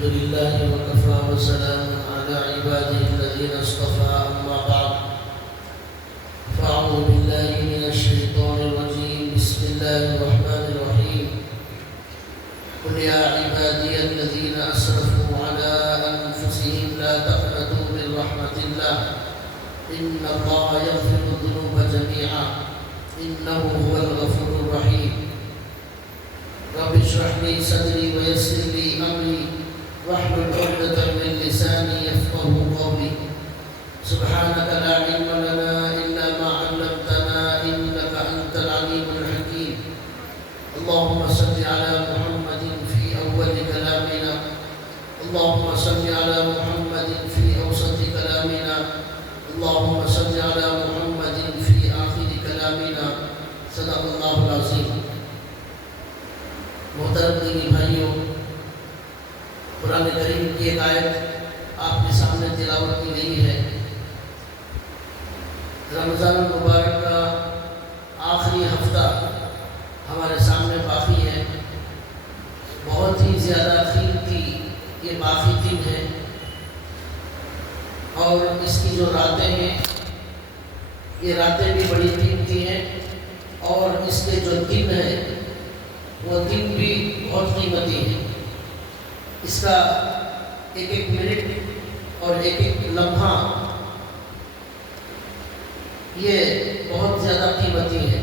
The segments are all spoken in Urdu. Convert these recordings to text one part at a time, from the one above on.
الحمد لله وكفى وسلام على عباده الذين اصطفى أما بعد فأعوذ بالله من الشيطان الرجيم بسم الله الرحمن الرحيم قل يا عبادي الذين أسرفوا على أنفسهم لا تقنطوا من رحمة الله إن الله يغفر الذنوب جميعا إنه هو الغفور الرحيم رب اشرح لي صدري ويسر لي أمري واحلل عقدة من لساني يفقهوا قولي سبحانك لا علم لنا إلا ما علمتنا إنك أنت العليم الحكيم اللهم صل على محمد في أول كلامنا اللهم صل على محمد في أوسط كلامنا اللهم صل على محمد في آخر كلامنا صدق الله العظيم. محترم دینی بھائیوں، قرآن کریم کی ایک آیت آپ کے سامنے تلاوت کی گئی ہے. رمضان المبارک کا آخری ہفتہ ہمارے سامنے باقی ہے. بہت ہی زیادہ قیمتی یہ باقی دن ہے اور اس کی جو راتیں ہیں یہ راتیں بھی بڑی قیمتی ہیں اور اس کے جو دن ہے وہ دن بھی بہت قیمتی ہے. اس کا ایک ایک منٹ اور ایک ایک لمحہ یہ بہت زیادہ قیمتی ہے.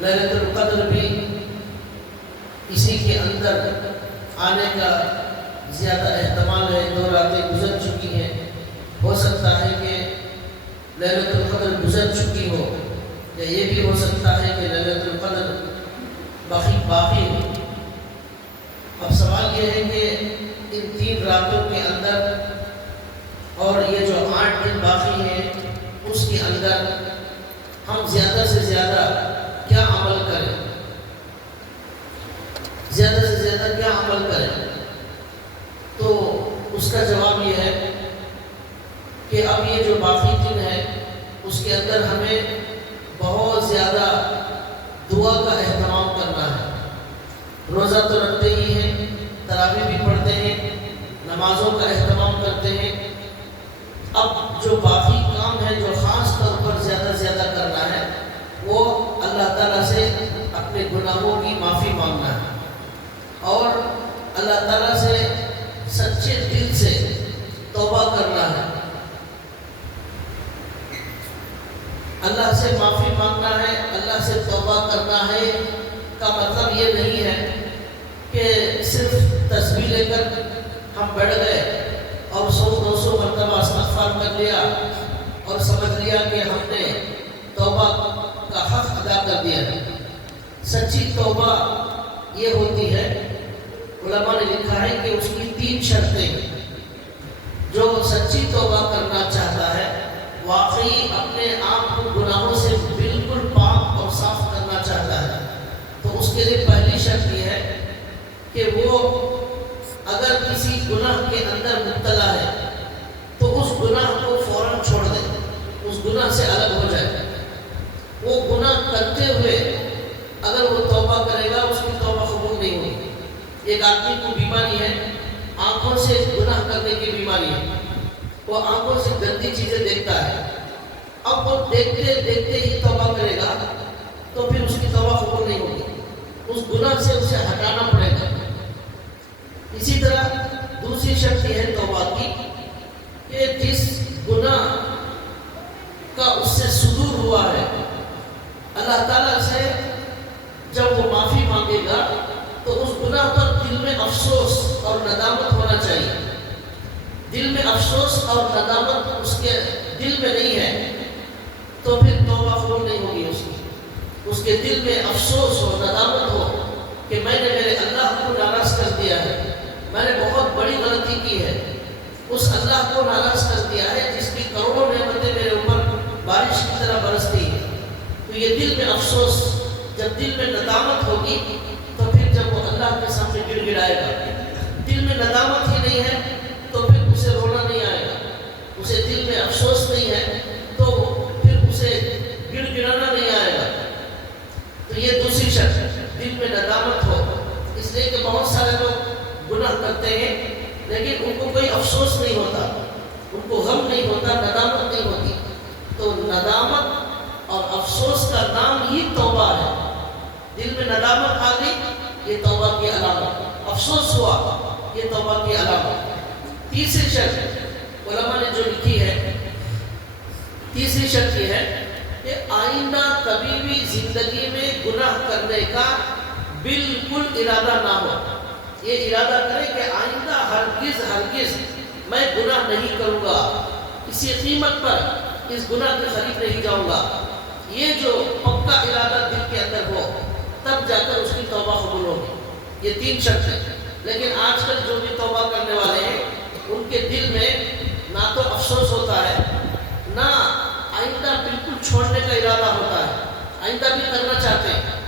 لیلۃ القدر بھی اسی کے اندر آنے کا زیادہ احتمال ہے. 2 راتیں گزر چکی ہیں، ہو سکتا ہے کہ لیلۃ القدر گزر چکی ہو یا یہ بھی ہو سکتا ہے کہ لیلۃ القدر باقی ہو. اب سوال یہ ہے کہ ان 3 راتوں کے اندر اور یہ جو 8 دن باقی ہیں اس کے اندر ہم زیادہ سے زیادہ کیا عمل کریں، زیادہ سے زیادہ کیا عمل کریں. تو اس کا جواب یہ ہے کہ اب یہ جو باقی دن ہے اس کے اندر ہمیں بہت زیادہ دعا کا اہتمام کرنا ہے. روزہ تو رکھتے ہی ہیں، تراویح بھی پڑھتے ہیں، نمازوں کا اہتمام کرتے ہیں. اب جو باقی کام ہے جو خاص طور پر زیادہ زیادہ کرنا ہے وہ اللہ تعالیٰ سے اپنے گناہوں کی معافی مانگنا ہے اور اللہ تعالیٰ سے سچے دل سے توبہ کرنا ہے. اللہ سے معافی مانگنا ہے، اللہ سے توبہ کرنا ہے کا مطلب یہ نہیں ہے کہ صرف تسبیح لے کر ہم بیٹھ گئے اور 100-200 مرتبہ استغفار کر لیا اور سمجھ لیا کہ ہم نے توبہ کا حق ادا کر دیا. سچی توبہ یہ ہوتی ہے، علماء نے لکھا ہے کہ اس کی 3 شرطیں. جو سچی توبہ کرنا چاہتا ہے، واقعی اپنے آپ کو گناہوں سے بالکل پاک اور صاف کرنا چاہتا ہے، تو اس کے لیے پہلی شرط یہ ہے کہ وہ اگر کسی گناہ کے اندر مبتلا ہے تو اس گناہ کو فوراً چھوڑ دے، اس گناہ سے الگ ہو جائے. وہ گناہ کرتے ہوئے اگر وہ توبہ کرے گا اس کی توبہ قبول نہیں ہوگی. ایک آدمی کو بیماری ہے، آنکھوں سے گناہ کرنے کی بیماری ہے، وہ آنکھوں سے گندی چیزیں دیکھتا ہے. اب وہ دیکھتے دیکھتے ہی توبہ کرے گا تو پھر اس کی توبہ قبول نہیں ہوگی. اس گناہ سے اسے ہٹانا پڑے گا. اسی طرح دوسری شرط یہ ہے توبہ کی کہ جس گناہ کا اس سے صدور ہوا ہے، اللہ تعالیٰ سے جب وہ معافی مانگے گا تو اس گناہ پر دل میں افسوس اور ندامت ہونا چاہیے. دل میں افسوس اور ندامت اس کے دل میں نہیں ہے تو پھر توبہ قبول نہیں ہوگی. اس کے دل میں افسوس اور ندامت ہو کہ میں نے میرے اللہ کو ناراض کر دیا ہے، میں نے بہت بڑی غلطی کی ہے، اس اللہ کو ناراض کر دیا ہے جس کی کروڑوں نعمتیں میرے اوپر بارش کی طرح برستی ہیں. تو یہ دل میں افسوس، جب دل میں ندامت ہوگی تو پھر جب وہ اللہ کے سامنے گڑ گڑائے گا. دل میں ندامت ہی نہیں ہے تو پھر اسے رونا نہیں آئے گا، اسے دل میں افسوس نہیں ہے تو پھر اسے گڑ گڑانا نہیں آئے گا. تو یہ دوسری شرط، دل میں ندامت ہو. اس لیے کہ بہت سارے لوگ گناہ کرتے ہیں لیکن ان کو کوئی افسوس نہیں ہوتا، ان کو غم نہیں ہوتا، ندامت نہیں ہوتی. تو ندامت اور افسوس کا نام ہی توبہ ہے. دل میں ندامت آ گئی، یہ توبہ کی علامت. افسوس ہوا، یہ توبہ کی علامت. تیسری شرط علماء نے جو لکھی ہے، تیسری شرط یہ ہے کہ آئندہ کبھی بھی زندگی میں گناہ کرنے کا بالکل ارادہ نہ ہو. یہ ارادہ کرے کہ آئندہ ہرگز میں گناہ نہیں کروں گا، کسی قیمت پر اس گناہ کے قریب نہیں جاؤں گا. یہ جو پکا ارادہ دل کے اندر ہو تب جا کر اس کی توبہ قبول ہوگی. یہ 3 شرط ہے. لیکن آج کل جو بھی توبہ کرنے والے ہیں ان کے دل میں نہ تو افسوس ہوتا ہے، نہ آئندہ بالکل چھوڑنے کا ارادہ ہوتا ہے، آئندہ بھی کرنا چاہتے ہیں،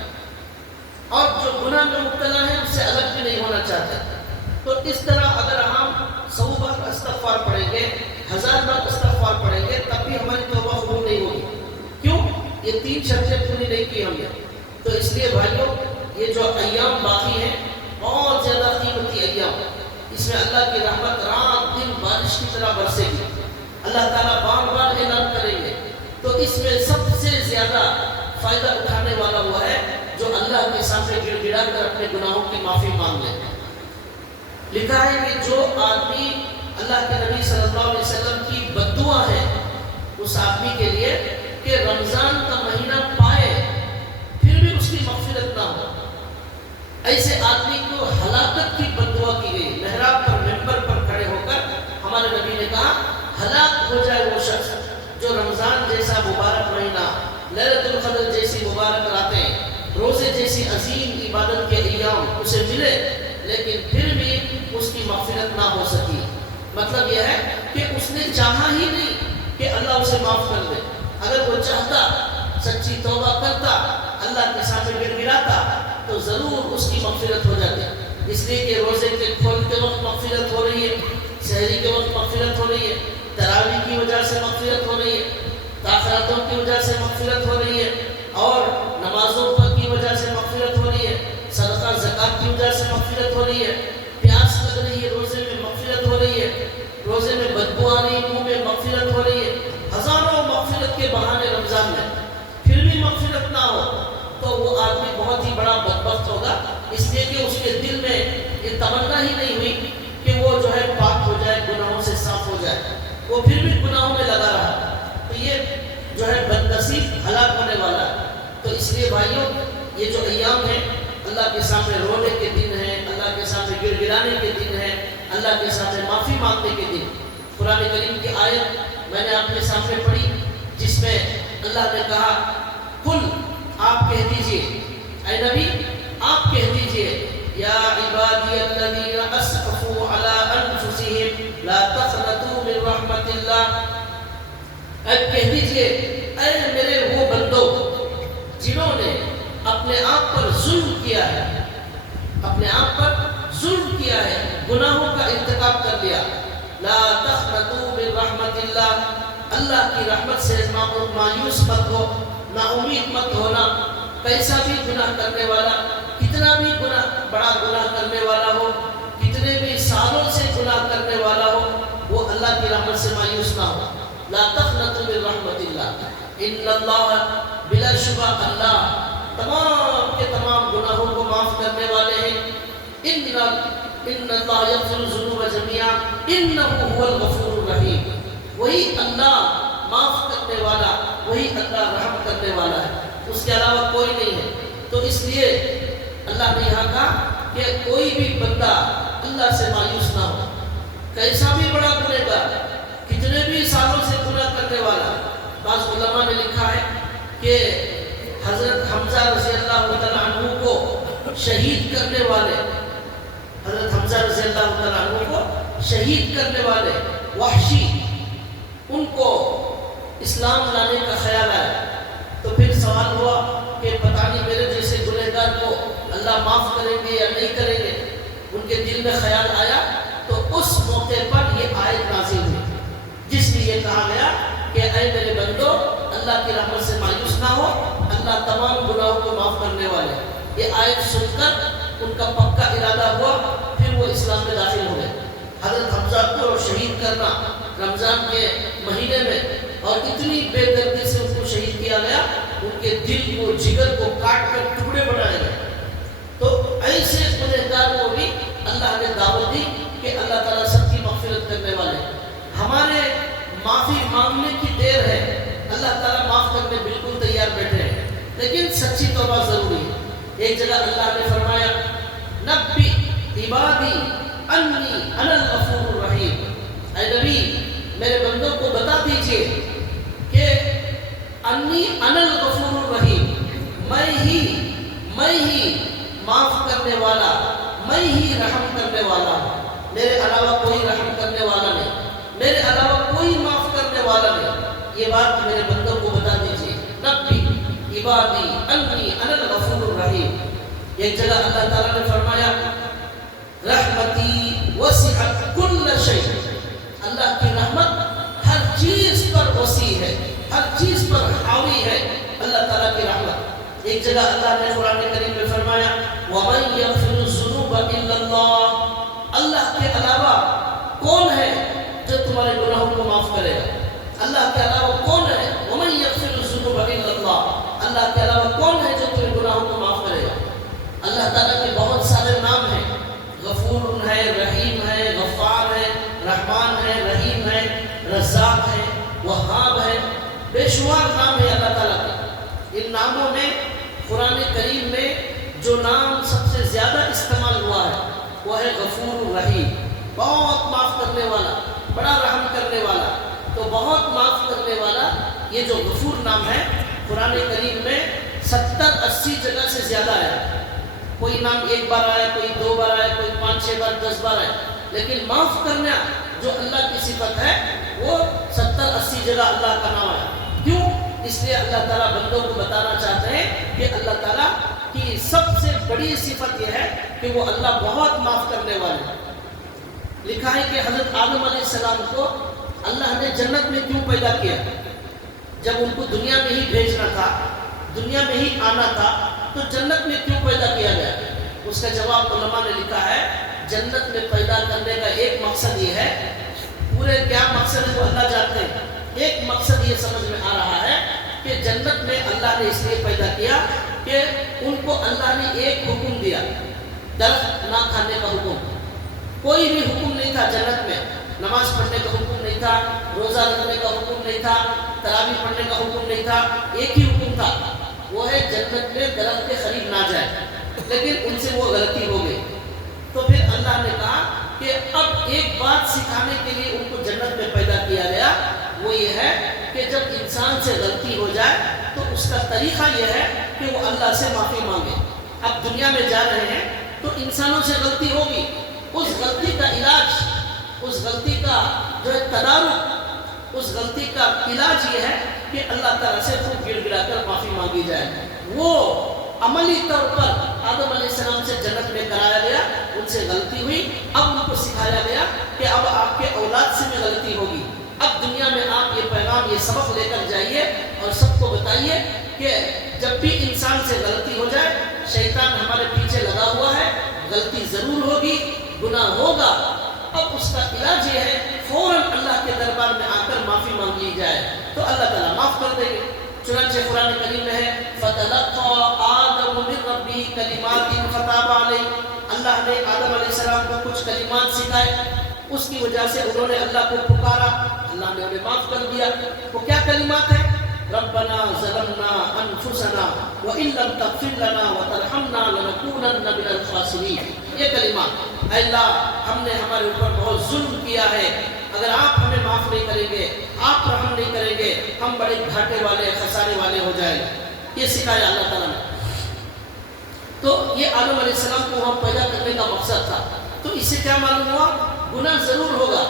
اور جو گناہ میں مبتلا ہے اس سے الگ بھی نہیں ہونا چاہتے. تو اس طرح اگر ہم 100 بار استغفار پڑھیں گے، 1000 بار استغفار پڑھیں گے، تب بھی ہماری توبہ قبول نہیں ہوگی. کیوں؟ یہ 3 شرطیں پوری نہیں کی ہم نے. تو اس لیے بھائیوں، یہ جو ایام باقی ہیں بہت زیادہ قیمتی ایام، اس میں اللہ کی رحمت رات دن بارش کی طرح برسے گی. اللہ تعالیٰ بار بار اعلان کریں گے. تو اس میں سب سے زیادہ فائدہ اٹھانے والا وہ ہے جو اللہ کے سامنے گڑ گڑا کر اپنے گناہوں کی معافی مانگ لے. لکھا ہے کہ جو آدمی اللہ کے نبی صلی اللہ علیہ وسلم کی بد دعا ہے اس آدمی کے لیے کہ رمضان کا مہینہ پائے پھر بھی اس کی مغفرت نہ ہو، ایسے آدمی کو ہلاکت کی بد دعا کی گئی. محراب پر منبر پر کھڑے ہو کر ہمارے نبی نے کہا ہلاک ہو جائے وہ شخص جو رمضان جیسا مبارک مہینہ، لیلۃ القدر جیسی مبارک راتیں، روزے جیسی عظیم عبادت کے ایام اسے ملے لیکن پھر بھی اس کی مغفرت نہ ہو سکی. مطلب یہ ہے کہ اس نے چاہا ہی نہیں کہ اللہ اسے معاف کر دے. اگر وہ چاہتا، سچی توبہ کرتا، اللہ کے سامنے گڑ گڑاتا تو ضرور اس کی مغفرت ہو جاتی. اس لیے کہ روزے کے کھولتے وقت مغفرت ہو رہی ہے، سحری کے وقت مغفرت ہو رہی ہے، تراویح کی وجہ سے مغفرت ہو رہی ہے، تاخیراتوں کی وجہ سے مغفرت ہو رہی ہے، اور نمازوں کی وجہ سے مغفرت ہو رہی ہے، صدقہ زکوٰۃ کی وجہ سے مغفرت ہو رہی ہے، پیاس لگ رہی ہے روزے میں مغفرت ہو رہی ہے، روزے میں بدبو آ رہی ہے منہ میں مغفرت ہو رہی ہے. ہزاروں مغفرت کے بہانے رمضان میں، پھر بھی مغفرت نہ ہو تو وہ آدمی بہت ہی بڑا بدبخت ہوگا. اس لیے کہ اس کے دل میں یہ تمنا ہی نہیں ہوئی کہ وہ جو ہے پاک ہو جائے، گناہوں سے صاف ہو جائے، وہ پھر بھی گناہوں میں لگا رہا. تو یہ جو ہے بد نصیب ہلاک ہونے والا ہے. تو اس لیے بھائیوں، یہ جو ایام ہیں اللہ کے سامنے رونے کے دن ہیں، اللہ کے سامنے گڑ گڑانے کے دن ہیں، اللہ کے سامنے معافی مانگنے کے دن. قرآن کریم کی آیت میں نے آپ کے سامنے پڑھی جس میں اللہ نے کہا کل، آپ کہہ دیجئے، اے نبی آپ کہہ دیجئے، یا عبادی الذین اسرفوا علی انفسہم لا تقنطوا من رحمت اللہ. اے کہہ دیجئے، اے میرے وہ بندوں جنہوں نے اپنے آپ پر ظلم کیا ہے، اپنے آپ پر ظلم کیا ہے، گناہوں کا ارتکاب کر لیا، لا تقنطوا من رحمت اللہ، اللہ کی رحمت سے مایوس مت ہو، نا امید مت ہونا. کیسا بھی گناہ کرنے والا، کتنا بھی بڑا گناہ کرنے والا ہو، کتنے بھی سالوں سے گناہ کرنے والا ہو، وہ اللہ کی رحمت سے مایوس نہ ہو. لا تقنطوا من رحمت اللہ، ان اللہ، بلا شبہ اللہ تمام کے تمام گناہوں کو معاف کرنے والے ہیں. ان اللہ یغفر الذنوب جميعا انہ هو الغفور الرحیم. وہی اللہ معاف کرنے والا، وہی اللہ رحم کرنے والا ہے، اس کے علاوہ کوئی نہیں ہے. تو اس لیے اللہ نے یہاں کہا کہ کوئی بھی بندہ اللہ سے مایوس نہ ہو، کیسا بھی بڑا گنہگار، کتنے بھی سالوں سے گناہ کرنے والا. بعض علماء نے لکھا ہے کہ حضرت حمزہ رضی اللہ تعالیٰ عنہ کو شہید کرنے والے، حضرت حمزہ رضی اللہ تعالیٰ عنہ کو شہید کرنے والے وحشی، ان کو اسلام لانے کا خیال آیا. تو پھر سوال ہوا کہ پتہ نہیں میرے جیسے گنہگار کو اللہ معاف کریں گے یا نہیں کریں گے. ان کے دل میں خیال آیا تو اس موقع پر یہ آیت نازل ہوئی جس میں یہ کہا گیا کہ اے میرے بندو اللہ کی رحمت سے مایوس نہ ہو، اللہ تمام گناہوں کو معاف کرنے والے. یہ آیت سن کر ان کا پکا ارادہ ہوا، پھر پھر وہ اسلام میں داخل ہو گئے۔ حضرت حمزہ کو شہید کرنا رمضان کے مہینے میں، اور اتنی بے دردی سے ان کو شہید کیا گیا، ان کے دل کو جگر کو کاٹ کر ٹکڑے بنائے گئے۔ تو ایسے گنہگار کو بھی اللہ نے دعوت دی کہ اللہ تعالیٰ سب کی مغفرت کرنے والے۔ ہمارے معافی مانگنے کی دیر ہے، اللہ تعالیٰ معاف کرنے بالکل تیار بیٹھے ہیں، لیکن سچی توبہ ضروری ہے۔ ایک جگہ اللہ نے فرمایا نبی عبادی انی انا الغفور الرحیم، اے نبی میرے بندوں کو بتا دیجئے کہ انی انا الغفور الرحیم، میں ہی معاف کرنے والا، میں ہی رحم کرنے والا، میرے علاوہ کوئی رحم کرنے والا نہیں، میرے علاوہ کوئی معاف کرنے والا نہیں۔ یہ بات میرے بندوں کو بتا دیجئے، نبی عبادی انی انا الغفور الرحیم۔ ایک جگہ اللہ تعالیٰ نے فرمایا رحمتی وسعت کل شیء، اللہ کی رحمت ہر چیز پر وسیع ہے، ہر چیز پر حاوی ہے اللہ تعالیٰ کی رحمت۔ ایک جگہ اللہ نے قرآن کریم میں فرمایا وَمَن يَغْفِرُ الذُّنُوبَ إِلَّا اللَّهُ، اللہ کے علاوہ کون ہے جو تمہارے گناہوں کو معاف کرے گا؟ اللہ کے علاوہ کون ہے؟ وَمَن يَغْفِرُ الذُّنُوبَ إِلَّا اللَّهُ، اللہ کے علاوہ کون ہے جو تمہارے گناہوں کو معاف کرے گا؟ اللہ تعالیٰ کے بہت سارے نام ہیں، غفور ہے، رحیم ہے، غفار ہے، رحمان ہے، رحیم ہے، رزاق ہے، وہاب ہے، بے شمار نام ہے اللہ تعالیٰ کے۔ ان ناموں میں قرآن کریم میں جو نام سب سے زیادہ استعمال ہوا ہے وہ ہے غفور الرحیم، بہت معاف کرنے والا، بڑا رحم کرنے والا۔ تو بہت معاف کرنے والا یہ جو غفور نام ہے قرآن کریم میں 70-80 جگہ سے زیادہ ہے۔ کوئی نام ایک بار آیا، کوئی 2 بار آیا، کوئی 5-6 بار 10 بار آیا، لیکن معاف کرنا جو اللہ کی صفت ہے وہ 70-80 جگہ اللہ کا نام ہے۔ کیوں؟ اس لیے اللہ تعالیٰ بندوں کو بتانا چاہتے ہیں کہ اللہ تعالیٰ کی سب سے بڑی صفت یہ ہے کہ وہ اللہ بہت معاف کرنے والے ہیں۔ لکھا ہے کہ حضرت آدم علیہ السلام کو اللہ نے جنت میں کیوں پیدا کیا؟ جب ان کو دنیا میں ہی بھیجنا تھا، دنیا میں ہی آنا تھا، تو جنت میں کیوں پیدا کیا گیا؟ اس کا جواب علماء نے لکھا ہے جنت میں پیدا کرنے کا ایک مقصد یہ ہے، پورے کیا مقصد ہے وہ اللہ جانتے ہیں، ایک مقصد یہ سمجھ میں آ رہا ہے کہ جنت میں اللہ نے اس لیے پیدا کیا کہ ان کو اللہ نے ایک حکم دیا، درخت نہ کھانے کا حکم۔ کوئی بھی حکم نہیں تھا جنت میں، نماز پڑھنے کا حکم نہیں تھا، روزہ رکھنے کا حکم نہیں تھا، تراویح پڑھنے کا حکم نہیں تھا، ایک ہی حکم تھا، وہ ہے جنت میں درخت کے قریب نہ جائے، لیکن ان سے وہ غلطی ہو گئی۔ تو پھر اللہ نے کہا کہ اب ایک بات سکھانے کے لیے ان کو جنت میں پیدا کیا گیا، وہ یہ ہے کہ جب انسان سے غلطی ہو جائے تو اس کا طریقہ یہ ہے کہ وہ اللہ سے معافی مانگے۔ اب دنیا میں جا رہے ہیں تو انسانوں سے غلطی ہوگی، اس غلطی کا علاج، اس غلطی کا جو ہے تدارک، اس غلطی کا علاج یہ ہے کہ اللہ تعالیٰ سے خوب گڑ گڑا کر معافی مانگی جائے۔ وہ عملی طور پر آدم علیہ السلام سے جنت میں کرایا گیا، ان سے غلطی ہوئی، اب ان کو سکھایا گیا کہ اب آپ کے اولاد سے بھی غلطی ہوگی۔ اب دنیا میں آپ یہ پیغام، یہ سبق لے کر جائیے اور سب کو بتائیے کہ جب بھی انسان سے غلطی ہو جائے، شیطان ہمارے پیچھے لگا ہوا ہے، غلطی ضرور ہوگی، گناہ ہوگا، اب اس کا علاج یہ ہے فوراً اللہ کے دربار میں آ کر معافی مانگ لی جائے تو اللہ تعالیٰ معاف کر دیں گے۔ چنانچہ قرآن کریم میں ہے فَتَلَقَّىٰ آدَمُ مِن رَّبِّهِ كَلِمَاتٍ فَتَابَ عَلَيْهِ، اللہ نے آدم علیہ السلام کو کچھ کلمات سکھائے، اس کی وجہ سے انہوں نے اللہ کو پکارا، اللہ نے انہیں معاف کر دیا۔ وہ کیا کلمات ہیں؟ ربنا ظلمنا انفسنا وان لم تغفر لنا وترحمنا لنكونن من الخاسرین، یہ کلمات، اے اللہ ہم نے ہمارے اوپر بہت ظلم کیا ہے، اگر آپ ہمیں معاف نہیں کریں گے، آپ رحم نہیں کریں گے، ہم بڑے گھاٹے والے، خسارے والے ہو جائیں گے۔ یہ سکھایا اللہ تعالیٰ نے۔ تو یہ آدم علیہ السلام کو وہاں پیدا کرنے کا مقصد تھا۔ تو اس سے کیا معلوم ہوا؟ گناہ ضرور ہوگا،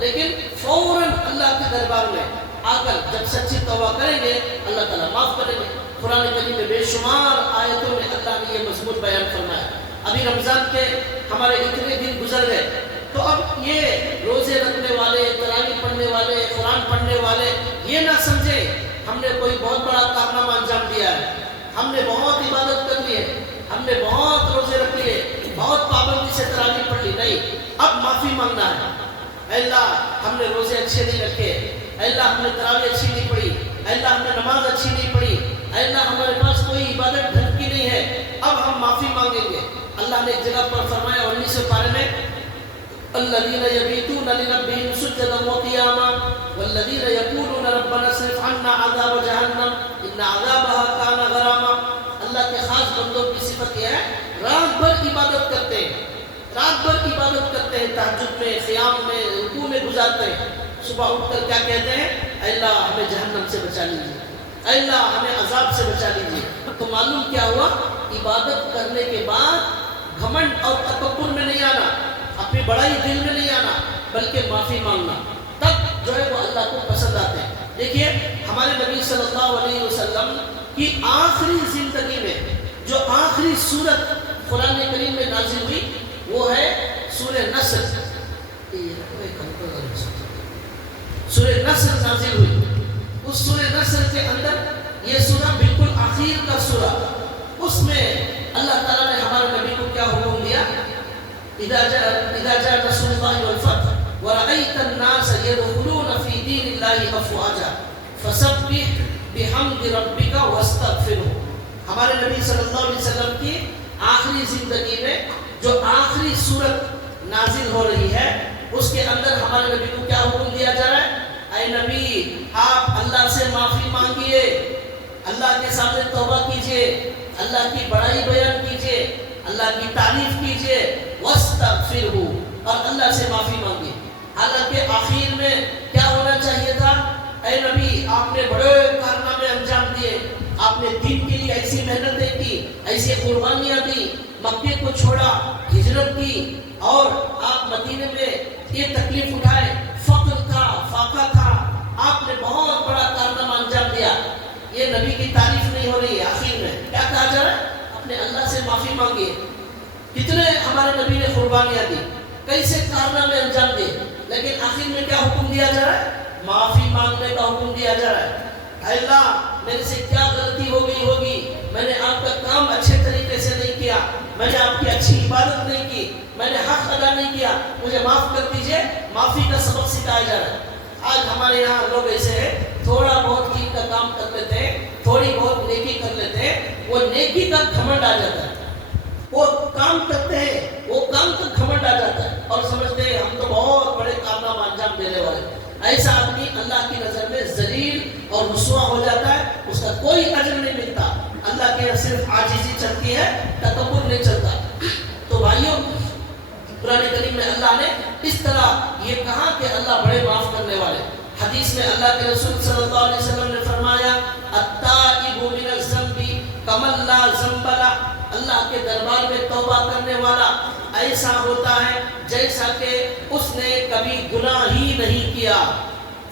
لیکن فوراً اللہ کے دربار میں آ کر جب سچی توبہ کریں گے اللہ تعالیٰ معاف کریں گے۔ قرآن کریم میں بے شمار آیتوں میں اللہ نے یہ مضمون بیان فرمایا۔ ابھی رمضان کے ہمارے اتنے دن گزر گئے، تو اب یہ روزے رکھنے والے، تراویح پڑھنے والے، قرآن پڑھنے والے یہ نہ سمجھے ہم نے کوئی بہت بڑا کارنامہ انجام دیا ہے، ہم نے بہت عبادت کر لی ہے، ہم نے بہت روزے رکھ لیے، بہت پابندی سے تراویح پڑھ لی، نہیں، اب معافی مانگنا ہے۔ اے اللہ ہم نے روزے اچھے نہیں رکھے، اے اللہ ہم نے تراویح اچھی نہیں پڑھی، اے اللہ ہم نے نماز اچھی نہیں پڑھی، اے اللہ ہمارے پاس کوئی عبادت ڈھنگ کی نہیں ہے، اب ہم معافی مانگیں گے۔ اللہ نے ایک جگہ پر فرمایا 19 پارے میں الذين يبيتون لربهم سجدا وقياما والذين يقولون ربنا اصرف عنا عذاب جهنم ان عذابها كان غراما۔ اللہ کے خاص بندوں کی صفت یہ ہے رات بھر عبادت کرتے ہیں، رات بھر عبادت کرتے ہیں، تہجد میں، قیام میں، رکوع میں گزارتے ہیں، صبح اٹھ کر کیا کہتے ہیں؟ اے اللہ ہمیں جہنم سے بچا لیجیے، اے اللہ ہمیں عذاب سے بچا لیجیے۔ تو معلوم کیا ہوا؟ عبادت کرنے کے بعد گھمنڈ اور تکبر میں نہیں آنا، اپنی بڑائی دل میں نہیں آنا، بلکہ معافی مانگنا، تب جو ہے وہ اللہ کو پسند آتے ہیں۔ دیکھیے ہمارے نبی صلی اللہ علیہ وسلم کی آخری زندگی میں جو آخری سورت قرآن کریم میں نازل ہوئی وہ ہے سورہ نصر۔ سورہ نصر نازل ہوئی، اس سورہ نصر کے اندر یہ سورہ بالکل آخر کا سورہ، اس میں اللہ تعالیٰ نے ہمارے نبی کو کیا حکم دیا؟ اذا جاء نصر الله والفتح ورأيت الناس يدخلون في دين الله افواجا فسبح بحمد ربك واستغفره۔ ہمارے نبی صلی اللہ علیہ وسلم کی آخری زندگی میں جو آخری سورت نازل ہو رہی ہے اس کے اندر ہمارے نبی کو کیا حکم دیا جا رہا ہے؟ اے نبی آپ اللہ سے معافی مانگیے، اللہ کے سامنے توبہ کیجیے، اللہ کی بڑائی بیان کیجیے، اللہ کی تعریف کیجیے، واستغفرہ، اور اللہ سے معافی مانگیے۔ حالانکہ آخر میں کیا ہونا چاہیے تھا؟ اے نبی آپ نے بڑے کارنامے انجام دیے، آپ نے دین کے لیے ایسی محنتیں کی، ایسی قربانیاں دی، مکے کو چھوڑا، ہجرت کی، اور آپ مدینے میں یہ تکلیف اٹھائے، فقر تھا، فاقہ تھا، آپ نے بہت بڑا کارنامہ انجام دیا۔ یہ نبی کی تعریف نہیں ہو رہی ہے، آخر میں کیا کہا جا رہا ہے؟ اپنے اللہ سے معافی مانگیے۔ کتنے ہمارے نبی نے قربانیاں دی، کیسے کارنامے انجام دیے، لیکن آخر میں کیا حکم دیا جا رہا ہے؟ معافی مانگنے کا حکم دیا جا رہا ہے۔ اے اللہ میرے سے کیا غلطی ہو گئی ہوگی، میں نے آپ کا کام اچھے طریقے سے نہیں کیا، میں نے آپ کی اچھی عبادت نہیں کی، میں نے حق ادا نہیں کیا، مجھے معاف کر دیجئے۔ معافی کا سبق سکھایا جا رہا ہے۔ آج ہمارے یہاں لوگ ایسے ہیں، تھوڑا بہت دین کا کام کر لیتے ہیں، تھوڑی بہت نیکی کر لیتے ہیں، وہ نیکی کا گھمنڈ آ جاتا ہے، وہ کام کرتے ہیں، وہ کام کا گھمنڈ آ جاتا ہے اور سمجھتے ہیں ہم تو بہت بڑے کارنامہ انجام دینے والے۔ ایسا آدمی اللہ کی نظر میں ذلیل اور رسوا ہو جاتا ہے، اس کا کوئی اجر نہیں ملتا۔ اللہ کی صرف عاجزی چلتی ہے، تکبر نہیں چلتا۔ تو بھائیوں قرآن کریم میں اللہ نے اس طرح یہ کہا کہ اللہ بڑے معاف کرنے والے۔ حدیث میں اللہ کے رسول صلی اللہ علیہ وسلم نے فرمایا التائب من الذنب کمن لا ذنب لہ، اللہ کے دربار میں توبہ کرنے والا ایسا ہوتا ہے جیسا کہ اس نے کبھی گناہ ہی نہیں کیا۔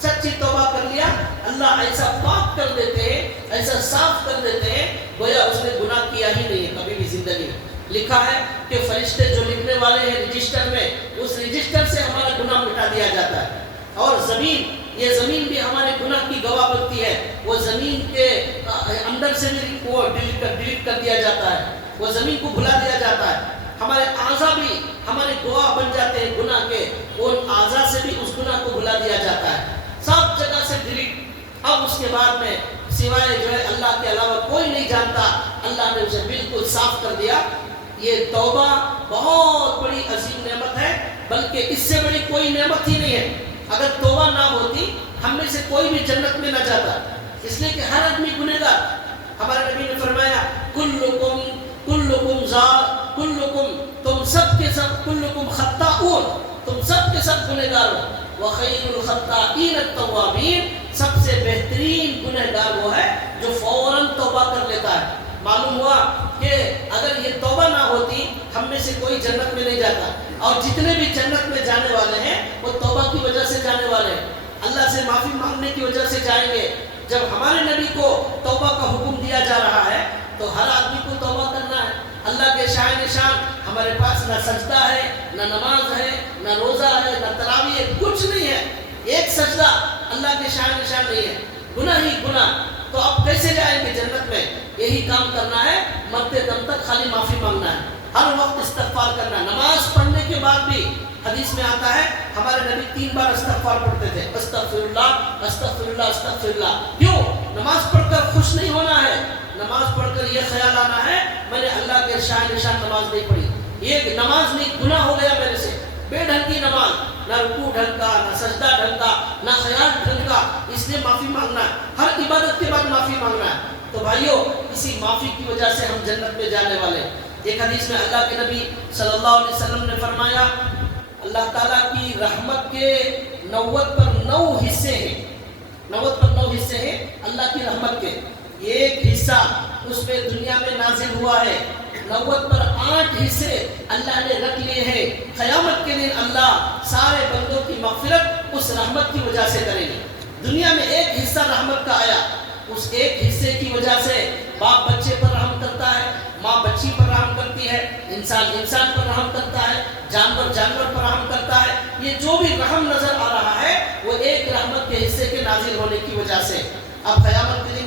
سچی توبہ کر لیا، اللہ ایسا پاک کر دیتے ہیں، ایسا صاف کر دیتے ہیں گویا اس نے گناہ کیا ہی نہیں ہے کبھی بھی زندگی میں۔ لکھا ہے کہ فرشتے جو لکھنے والے ہیں رجسٹر میں، اس رجسٹر سے ہمارا گناہ مٹا دیا جاتا ہے، اور زمین، یہ زمین بھی ہمارے گناہ کی گواہ بنتی ہے، وہ زمین کے اندر سے بھی وہ ڈیلیٹ کر دیا جاتا ہے، وہ زمین کو بھلا دیا جاتا ہے۔ ہمارے اعضا بھی ہمارے گواہ بن جاتے ہیں گناہ کے، ان اعضا سے بھی اس گناہ کو بھلا دیا جاتا ہے، سب جگہ سے ڈیلیٹ۔ اب اس کے بعد میں سوائے جو ہے اللہ کے علاوہ کوئی نہیں جانتا، اللہ نے اسے بالکل صاف کر دیا۔ یہ توبہ بہت بڑی عظیم نعمت ہے، بلکہ اس سے بڑی کوئی نعمت ہی نہیں ہے۔ اگر توبہ نہ ہوتی ہم میں سے کوئی بھی جنت میں نہ جاتا، اس لیے کہ ہر آدمی گنہگار۔ ہمارے نبی نے فرمایا کلکم تم سب کے سب کلکم خطاؤن، تم سب کے سب گنہگار ہو، وخیر الخطائین التوابین، سب سے بہترین گنہگار وہ ہے جو فوراً توبہ کر لیتا ہے۔ معلوم ہوا کہ اگر یہ توبہ نہ ہوتی ہم میں سے کوئی جنت میں نہیں جاتا، اور جتنے بھی جنت میں جانے والے ہیں وہ توبہ کی وجہ سے جانے والے ہیں، اللہ سے معافی مانگنے کی وجہ سے جائیں گے۔ جب ہمارے نبی کو توبہ کا حکم دیا جا رہا ہے تو ہر آدمی کو توبہ کرنا ہے۔ اللہ کے شاہ نشان ہمارے پاس نہ سجدہ ہے، نہ نماز ہے، نہ روزہ ہے، نہ تراویح ہے، کچھ نہیں ہے، ایک سجدہ اللہ کے شاہ نشان نہیں ہے، گناہ ہی گناہ۔ تو اب کیسے جائیں گے جنت میں؟ یہی کام کرنا ہے، مرتے دم تک خالی معافی مانگنا ہے۔ ہر وقت استغفار کرنا. نماز پڑھنے کے بعد بھی حدیث میں آتا ہے ہمارے نبی 3 بار استغفار پڑھتے تھے. استغفر اللہ استغفر اللہ استغفر اللہ. کیوں؟ نماز پڑھ کر خوش نہیں ہونا ہے. نماز پڑھ کر یہ خیال آنا ہے میں نے اللہ کے شان نشان نماز نہیں پڑھی, یہ نماز نہیں, گناہ ہو گیا میرے سے, بے ڈھنگ کی نماز, نہ رکوع ڈھنگ کا, نہ سجدہ ڈھنگ کا, نہ خیال ڈھنگ کا, اس لیے معافی مانگنا ہے. ہر عبادت کے بعد معافی مانگنا ہے. تو بھائیو اسی معافی کی وجہ سے ہم جنت میں جانے والے. ایک حدیث میں اللہ کے نبی صلی اللہ علیہ وسلم نے فرمایا اللہ تعالیٰ کی رحمت کے 90 پر 9 حصے ہیں, 90 پر 9 حصے ہیں اللہ کی رحمت کے. ایک حصہ اس پہ دنیا میں نازل ہوا ہے, 90 پر 8 حصے اللہ نے رکھ لیے ہیں. قیامت کے دن اللہ سارے بندوں کی مغفرت اس رحمت کی وجہ سے کریں گے. دنیا میں ایک حصہ رحمت کا آیا, اس ایک حصے کی وجہ سے باپ بچے پر رحم کرتا ہے, ماں بچی پر رحم کرتی ہے, انسان انسان پر رحم کرتا ہے, جانور جانور پر رحم کرتا ہے. یہ جو بھی رحم نظر آ رہا ہے وہ ایک رحمت کے حصے کے نازل ہونے کی وجہ سے. اب قیامت کے دن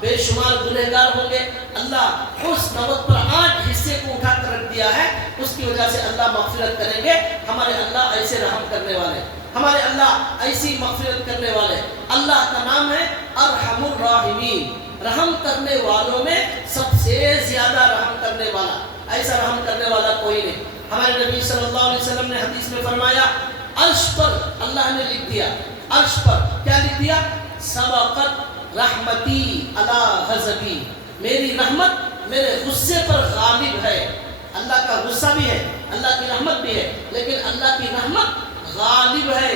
بے شمار گنہگار ہوں گے, اللہ اس 90 پر 8 حصے کو اٹھا کر رکھ دیا ہے, اس کی وجہ سے اللہ مغفرت کریں گے. ہمارے اللہ ایسے رحم کرنے والے, ہمارے اللہ ایسی مغفرت کرنے والے. اللہ کا نام ہے ارحم الراحمین, رحم کرنے والوں میں سب سے زیادہ رحم کرنے والا. ایسا رحم کرنے والا کوئی نہیں. ہمارے نبی صلی اللہ علیہ وسلم نے حدیث میں فرمایا عرش پر اللہ نے لکھ دیا, عرش پر کیا لکھ دیا؟ سبقت رحمتی علی غضبی, میری رحمت میرے غصے پر غالب ہے. اللہ کا غصہ بھی ہے, اللہ کی رحمت بھی ہے, لیکن اللہ کی رحمت غالب ہے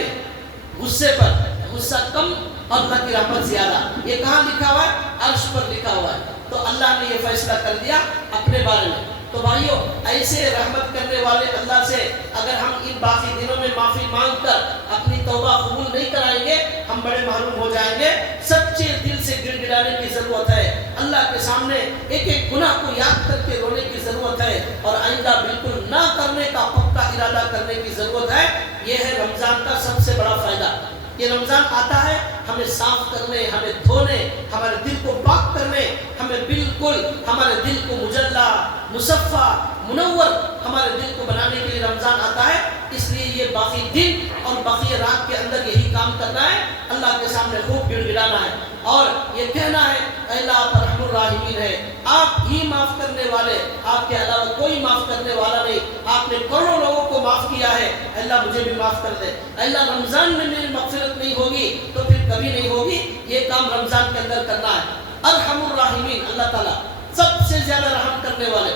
غصے پر. غصہ کم اور اللہ کی رحمت زیادہ. یہ کہاں لکھا ہوا ہے؟ عرش پر لکھا ہوا ہے. تو اللہ نے یہ فیصلہ کر دیا اپنے بارے میں. تو بھائیو ایسے رحمت کرنے والے اللہ سے اگر ہم ان باقی دنوں میں معافی مانگ کر اپنی توبہ قبول نہیں کرائیں گے ہم بڑے محروم ہو جائیں گے. سچے دل سے گڑ گڑانے کی ضرورت ہے, اللہ کے سامنے ایک ایک گناہ کو یاد کر کے رونے کی ضرورت ہے, اور آئندہ بالکل نہ کرنے کا پکا ارادہ کرنے کی ضرورت ہے. یہ ہے رمضان کا سب سے بڑا فائدہ. یہ رمضان آتا ہے ہمیں صاف کرنے, ہمیں دھونے, ہمارے دل کو پاک کرنے, ہمیں بالکل ہمارے دل کو مجلہ مصفہ منور ہمارے دل کو بنانے کے لیے رمضان آتا ہے. اس لیے یہ باقی دن اور باقی رات کے اندر یہی کام کرنا ہے, اللہ کے سامنے خوب گڑ گڑانا ہے اور یہ کہنا ہے اے اللہ آپ رحم الراحمین ہے, آپ ہی معاف کرنے والے, آپ کے علاوہ کوئی معاف کرنے والا نہیں. آپ نے کروڑوں لوگوں کو معاف کیا ہے, اللہ مجھے بھی معاف کر دے. اللہ رمضان میں میری مغفرت نہیں ہوگی تو پھر کبھی نہیں ہوگی. یہ کام رمضان کے اندر کرنا ہے. ارحم الراحمین اللہ تعالیٰ سب سے زیادہ رحم کرنے والے.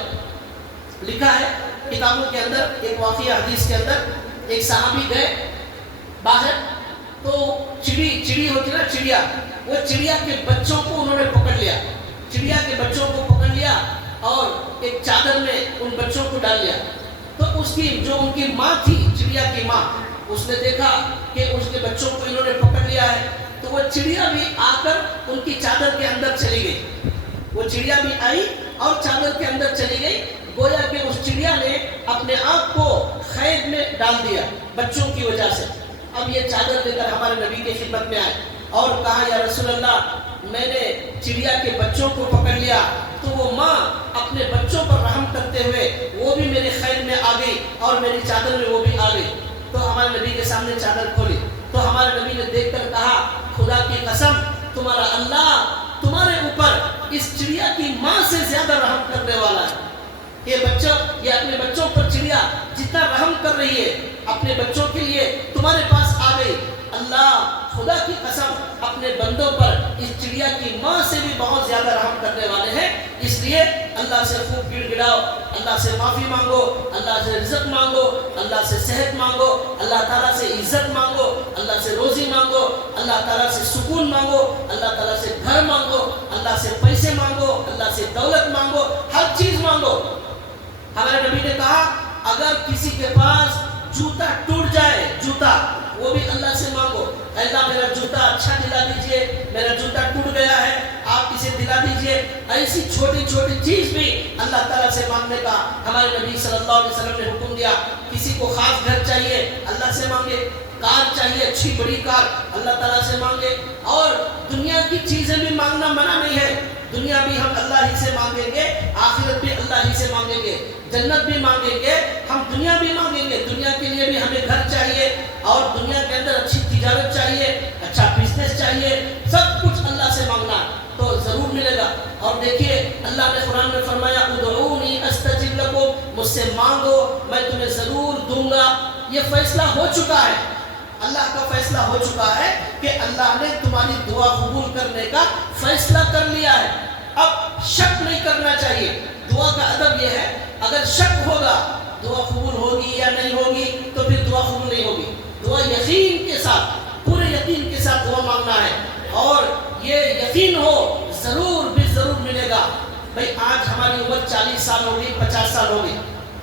لکھا ہے کتابوں کے اندر ایک واقعہ حدیث کے اندر, ایک صحابی گئے باہر تو چڑی ہوتی نا چڑیا, وہ چڑیا کے بچوں کو انہوں نے پکڑ لیا, چڑیا کے بچوں کو پکڑ لیا اور ایک چادر میں ان بچوں کو ڈال لیا. تو اس کی جو ان کی ماں تھی, چڑیا کی ماں, اس نے دیکھا کہ اس کے بچوں کو انہوں نے پکڑ لیا ہے, تو وہ چڑیا بھی آ کر ان کی چادر کے اندر چلی گئی. وہ چڑیا بھی آئی اور چادر کے اندر چلی گئی. گویا کہ اس چڑیا نے اپنے آپ کو قید میں ڈال دیا بچوں کی وجہ سے. اب یہ چادر لے کر ہمارے نبی کی خدمت میں آئے اور کہا یا رسول اللہ میں نے چڑیا کے بچوں کو پکڑ لیا. تو وہ ماں اپنے بچوں پر رحم کرتے ہوئے وہ بھی میرے قید میں آ گئی اور میری چادر میں وہ بھی آ گئی. تو ہمارے نبی کے سامنے چادر کھولی تو ہمارے نبی نے دیکھ کر کہا خدا کی قسم تمہارا اللہ تمہارے اوپر اس چڑیا کی ماں سے زیادہ رحم کرنے والا ہے. یہ بچہ یہ اپنے بچوں پر چڑیا جتنا رحم کر رہی ہے اپنے بچوں کے لیے تمہارے پاس آ گئی. اللہ خدا کی قسم اپنے بندوں پر اس چڑیا کی ماں سے بھی بہت زیادہ رحم کرنے والے ہیں. اس لیے اللہ سے خوب گڑ گڑاؤ, اللہ سے معافی مانگو, اللہ سے رزق مانگو, اللہ سے صحت مانگو, اللہ تعالیٰ سے عزت مانگو, اللہ سے روزی مانگو, اللہ تعالیٰ سے سکون مانگو, اللہ تعالیٰ سے گھر مانگو, اللہ سے پیسے مانگو, اللہ سے دولت مانگو, ہر چیز مانگو. ہمارے نبی نے کہا اگر کسی کے پاس جوتا ٹوٹ جائے, جوتا وہ بھی اللہ سے مانگو, اللہ میرا جوتا اچھا دلا دیجئے, میرا جوتا ٹوٹ گیا ہے آپ اسے دلا دیجئے. ایسی چھوٹی چھوٹی چیز بھی اللہ تعالیٰ سے مانگنے کا ہمارے نبی صلی اللہ علیہ وسلم نے حکم دیا. کسی کو خاص گھر چاہیے اللہ سے مانگو. مانگے، کار چاہیے اچھی بڑی کار اللہ تعالیٰ سے مانگے، اور دنیا کی چیزیں بھی مانگنا منع نہیں ہے، دنیا بھی ہم اللہ ہی سے مانگیں گے، آخرت بھی اللہ ہی سے مانگیں گے، جنت بھی مانگیں گے، ہم دنیا بھی مانگیں گے، دنیا کے لیے بھی ہمیں گھر چاہیے، اور دنیا کے اندر اچھی تجارت چاہیے، اچھا بزنس چاہیے، سب کچھ اللہ سے مانگنا تو ضرور ملے گا۔ اور دیکھیے اللہ نے قرآن میں فرمایا ادعونی استجب لکم، مجھ سے مانگو میں تمہیں ضرور دوں گا۔ یہ فیصلہ ہو چکا ہے، اللہ کا فیصلہ ہو چکا ہے کہ اللہ نے تمہاری دعا قبول کرنے کا فیصلہ کر لیا ہے، اب شک نہیں کرنا چاہیے۔ دعا کا ادب یہ ہے، اگر شک ہوگا دعا قبول ہوگی یا نہیں ہوگی تو پھر دعا قبول نہیں ہوگی۔ دعا یقین کے ساتھ، پورے یقین کے ساتھ دعا مانگنا ہے، اور یہ یقین ہو ضرور بھی ضرور ملے گا۔ بھئی آج ہماری عمر 40 سال ہو گئی، 50 سال ہو گئی،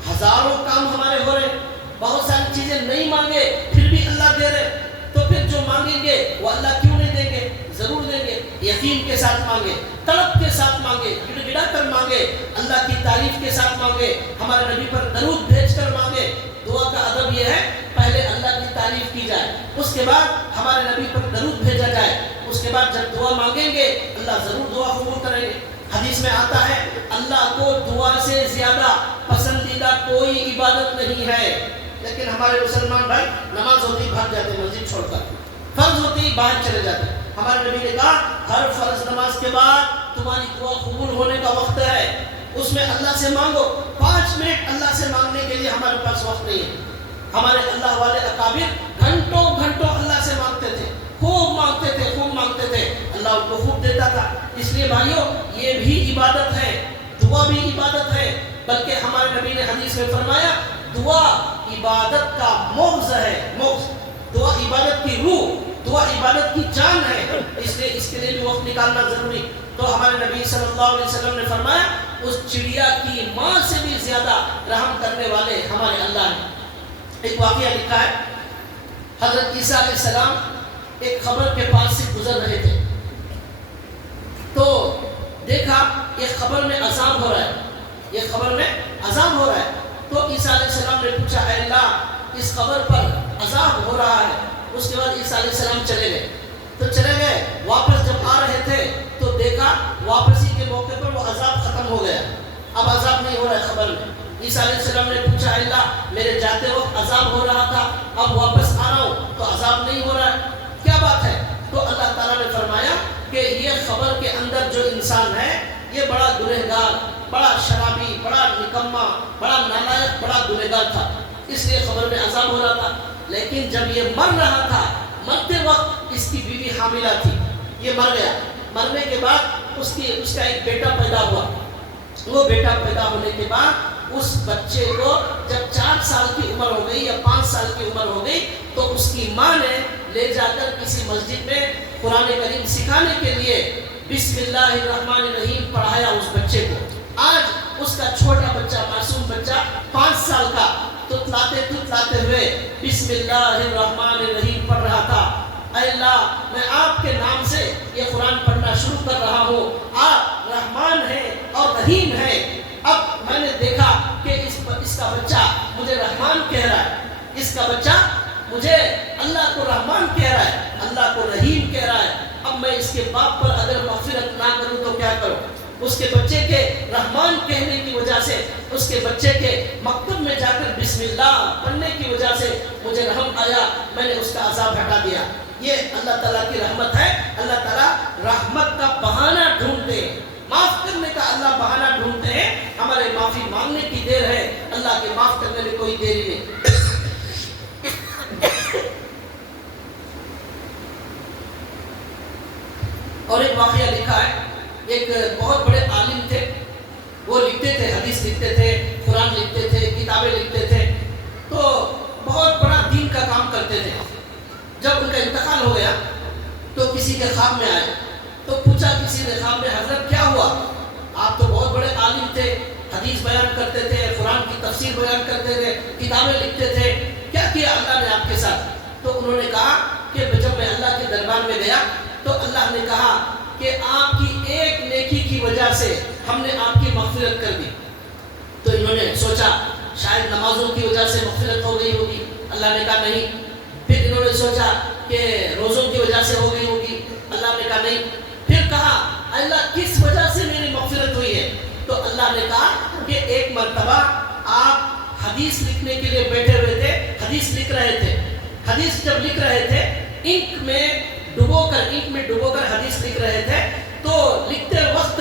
ہزاروں کام ہمارے ہو رہے، بہت ساری چیزیں نہیں مانگے پھر بھی اللہ دے رہے، تو پھر جو مانگیں گے وہ اللہ کیوں نہیں دیں گے؟ ضرور دیں گے۔ یقین کے ساتھ مانگے، طلب کے ساتھ مانگے، گڑ گڑا کر مانگے، اللہ کی تعریف کے ساتھ مانگے، ہمارے نبی پر درود بھیج کر مانگے۔ دعا کا ادب یہ ہے پہلے اللہ کی تعریف کی جائے، اس کے بعد ہمارے نبی پر درود بھیجا جائے، اس کے بعد جب دعا مانگیں گے اللہ ضرور دعا قبول کریں گے۔ حدیث میں آتا ہے اللہ کو دعا سے زیادہ پسندیدہ کوئی عبادت نہیں ہے، لیکن ہمارے مسلمان بھائی نماز ہوتی بھاگ جاتے مسجد چھوڑ کر، فرض ہوتی باہر چلے جاتے۔ ہمارے نبی نے کہا ہر فرض نماز کے بعد تمہاری دعا قبول ہونے کا وقت ہے، اس میں اللہ سے مانگو۔ 5 منٹ اللہ سے مانگنے کے لیے ہمارے پاس وقت نہیں ہے۔ ہمارے اللہ والے اکابر گھنٹوں گھنٹوں اللہ سے مانگتے تھے، خوب مانگتے تھے، خوب مانگتے تھے، اللہ ان کو خوب دیتا تھا۔ اس لیے بھائیوں یہ بھی عبادت ہے، دعا بھی عبادت ہے، بلکہ ہمارے نبی نے حدیث میں فرمایا دعا عبادت کا مغز ہے، مغز، دعا عبادت کی روح، دعا عبادت کی جان ہے، اس لیے اس کے لیے بھی وقت نکالنا ضروری۔ تو ہمارے نبی صلی اللہ علیہ وسلم نے فرمایا اس چڑیا کی ماں سے بھی زیادہ رحم کرنے والے ہمارے اللہ ہیں۔ ایک واقعہ لکھا ہے، حضرت عیسیٰ علیہ السلام ایک قبر کے پاس سے گزر رہے تھے، تو دیکھا ایک قبر میں عذاب ہو رہا ہے، یہ قبر میں عذاب ہو رہا ہے، تو عیسیٰ علیہ السلام نے پوچھا اے اللہ اس قبر پر عذاب ہو رہا ہے۔ اس کے بعد عیسیٰ علیہ السلام چلے گئے، تو چلے گئے، واپس جب آ رہے تھے تو دیکھا واپسی کے موقع پر وہ عذاب ختم ہو گیا، اب عذاب نہیں ہو رہا ہے قبر میں۔ عیسیٰ علیہ السلام نے پوچھا اے اللہ میرے جاتے وقت عذاب ہو رہا تھا، اب واپس آ رہا ہوں تو عذاب نہیں ہو رہا ہے، کیا بات ہے؟ تو اللہ تعالیٰ نے فرمایا کہ یہ قبر کے اندر جو انسان ہے یہ بڑا گنہگار، بڑا شرابی، بڑا نکما، بڑا نالائق، بڑا گنہگار تھا، اس لیے قبر میں عذاب ہو رہا تھا۔ لیکن جب یہ مر رہا تھا، مرتے وقت اس کی بیوی حاملہ تھی، یہ مر گیا، مرنے کے بعد اس کا ایک بیٹا پیدا ہوا، وہ بیٹا پیدا ہونے کے بعد اس بچے کو جب 4 سال کی عمر ہو گئی یا 5 سال کی عمر ہو گئی تو اس کی ماں نے لے جا کر کسی مسجد میں قرآن کریم سکھانے کے لیے بسم اللہ الرحمن الرحیم پڑھایا اس بچے کو۔ آج اس کا چھوٹا بچہ، معصوم بچہ 5 سال کا تتلاتے ہوئے بسم اللہ الرحمن الرحیم پڑھ رہا تھا۔ اے اللہ میں آپ کے نام سے یہ قرآن پڑھنا شروع کر رہا ہوں، آپ رحمان ہیں اور رحیم ہیں۔ اب میں نے دیکھا کہ اس کا بچہ مجھے رحمان کہہ رہا ہے، اس کا بچہ مجھے اللہ کو رحمان کہہ رہا ہے، اللہ کو رحیم کہہ رہا ہے، اب میں اس کے باپ پر اگر مغفرت نہ کروں تو کیا کروں؟ اس کے بچے کے رحمان کہنے کی وجہ سے، اس کے بچے کے مکتب میں جا کر بسم اللہ پڑھنے کی وجہ سے مجھے رحم آیا، میں نے اس کا عذاب ہٹا دیا۔ یہ اللہ تعالیٰ کی رحمت ہے۔ اللہ تعالیٰ رحمت کا بہانہ ڈھونڈتے ہیں، معاف کرنے کا اللہ بہانہ ڈھونڈتے ہیں، ہمارے معافی مانگنے کی دیر ہے، اللہ کے معاف کرنے میں کوئی دیری نہیں۔ اور ایک واقعہ لکھا ہے، ایک بہت بڑے عالم تھے، وہ لکھتے تھے، حدیث لکھتے تھے، قرآن لکھتے تھے، کتابیں لکھتے تھے، تو بہت بڑا دین کا کام کرتے تھے۔ جب ان کا انتقال ہو گیا تو کسی کے خواب میں آئے، تو پوچھا کسی نے خواب میں حضرت کیا ہوا؟ آپ تو بہت بڑے عالم تھے، حدیث بیان کرتے تھے، قرآن کی تفسیر بیان کرتے تھے، کتابیں لکھتے تھے، کیا کیا اللہ نے آپ کے ساتھ؟ تو انہوں نے کہا کہ جب میں اللہ کے دربار میں گیا تو اللہ نے کہا کہ آپ کی ایک نیکی کی وجہ سے ہم نے آپ کی مغفرت کر دی۔ تو انہوں نے سوچا شاید نمازوں کی وجہ سے مغفرت ہو گئی ہوگی۔ اللہ نے کہا نہیں، پھر انہوں نے سوچا کہ روزوں کی وجہ سے ہو گئی ہوگی. اللہ نے کہا نہیں. پھر کہا اللہ کس وجہ سے میری مغفرت ہوئی ہے؟ تو اللہ نے کہا کہ ایک مرتبہ آپ حدیث لکھنے کے لیے بیٹھے ہوئے تھے, حدیث لکھ رہے تھے. حدیث جب لکھ رہے تھے, انک میں ڈبو کر حدیث لکھ رہے تھے, تو لکھتے وقت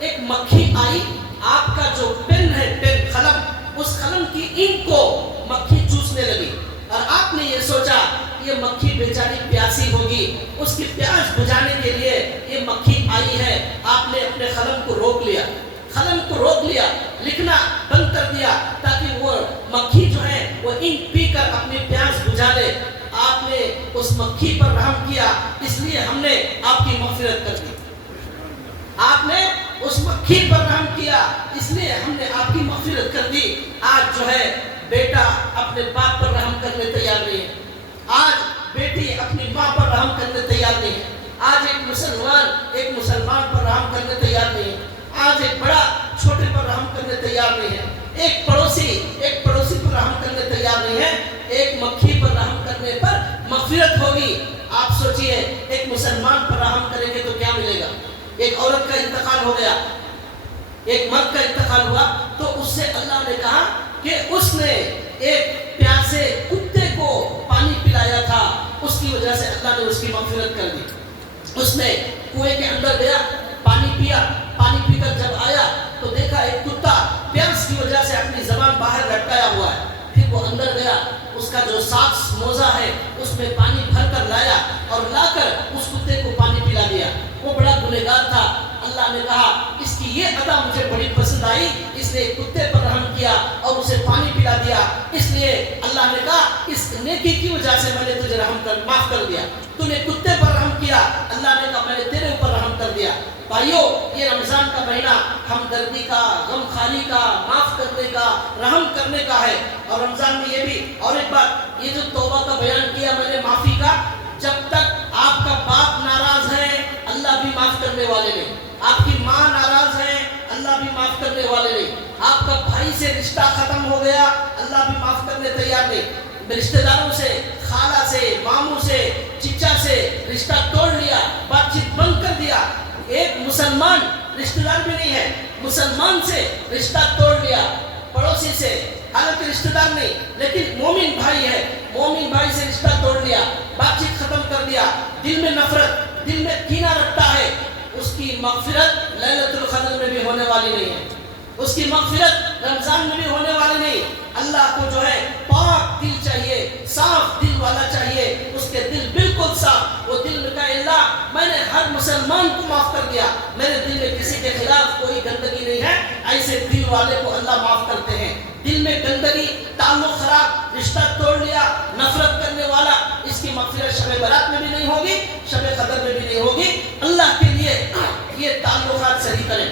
ایک مکھی آئی. آپ کا جو پین ہے, پین قلم, اس قلم کی انک کو مکھی چوسنے لگی, اور آپ نے یہ سوچا یہ مکھی بیچاری پیاسی ہوگی, اس کی پیاس بجھانے کے لیے یہ مکھی آئی ہے. آپ نے اپنے قلم کو روک لیا, لکھنا بند کر دیا تاکہ وہ مکھی جو ہے وہ انک پی کر اپنی پیاس بجھا لے. آپ نے اس مکھی پر رحم کیا, اس لیے ہم نے آپ کی مغفرت کر دی. آپ نے اس مکھی پر رحم کیا, اس لیے ہم نے آپ کی مغفرت کر دی. آج جو ہے بیٹا اپنے باپ پر رحم کرنے تیار نہیں ہے, آج بیٹی اپنی ماں پر رحم کرنے تیار نہیں ہے, آج ایک مسلمان پر رحم کرنے تیار نہیں ہے, آج ایک بڑا چھوٹے پر رحم کرنے تیار نہیں ہے, ایک پڑوسی پر رحم کرنے تیار نہیں ہے. ایک مکھی پر رحم کرنے پر مغفرت ہوگی. آپ سوچئے ایک مسلمان پر رحم کریں گے تو کیا ملے گا؟ ایک عورت کا انتقال ہو گیا, ایک مرد کا انتقال ہوا, تو اس سے اللہ نے کہا کہ اس نے ایک پیاسے کتے کو پانی پلایا تھا, اس کی وجہ سے اللہ نے اس کی مغفرت کر دی. اس نے کنویں کے اندر گیا, پانی پیا, پانی پی کر جب آیا تو دیکھا ایک کتا پیاس کی وجہ سے اپنی زبان باہر لٹکایا ہوا ہے. پھر وہ اندر گیا, اس کا جو ساکس موزہ ہے اس میں پانی بھر کر لایا, اور لا کر اس کتے کو پانی پلا دیا. وہ بڑا گنہگار تھا. اللہ نے کہا اس کی یہ ادا مجھے بڑی پسند آئی, اس نے کتے پر رحم کیا اور اسے پانی پلا دیا. اس لیے اللہ نے کہا اس نیکی کی وجہ سے میں نے تجھے معاف کر دیا. تو نے کتے پر رحم کیا, اللہ نے کہا میں نے تیرے اوپر رحم کر دیا. بھائیو, یہ رمضان کا مہینہ ہمدردی کا, غم خاری کا, معاف کرنے کا, رحم کرنے کا ہے. اور رمضان میں یہ بھی, اور ایک بات, یہ جو توبہ کا بیان کیا میں نے معافی کا, جب تک آپ کا باپ ناراض ہے اللہ بھی معاف کرنے والے نہیں, آپ کی ماں ناراض ہے اللہ بھی معاف کرنے والے نہیں, آپ کا بھائی سے رشتہ ختم ہو گیا اللہ بھی معاف کرنے تیار نہیں. رشتہ داروں سے, خالہ سے, ماموں سے, چچا سے رشتہ توڑ لیا, بات چیت بند کر دیا. ایک مسلمان رشتہ دار بھی نہیں ہے, مسلمان سے رشتہ توڑ لیا, پڑوسی سے, حالانکہ رشتہ دار نہیں لیکن مومن بھائی ہے, مومن بھائی سے رشتہ توڑ لیا, بات چیت ختم کر دیا, دل میں نفرت, دل میں کینہ رکھتا ہے, اس کی مغفرت لیلۃ القدر میں بھی ہونے والی نہیں ہے, اس کی مغفرت رمضان میں بھی ہونے والی نہیں. اللہ کو جو ہے پاک دل چاہیے, صاف دل والا چاہیے, اس کے دل بالکل صاف. وہ دل میں کہے اللہ میں نے ہر مسلمان کو معاف کر دیا, میرے دل میں کسی کے خلاف کوئی گندگی نہیں ہے. ایسے دل والے کو اللہ معاف کرتے ہیں. دل میں گندگی, تعلق خراب, رشتہ توڑ لیا, نفرت کرنے والا, اس کی مغفرت شب برات میں بھی نہیں ہوگی, شب قدر میں بھی نہیں ہوگی. اللہ کے لیے یہ تعلقات صحیح کریں.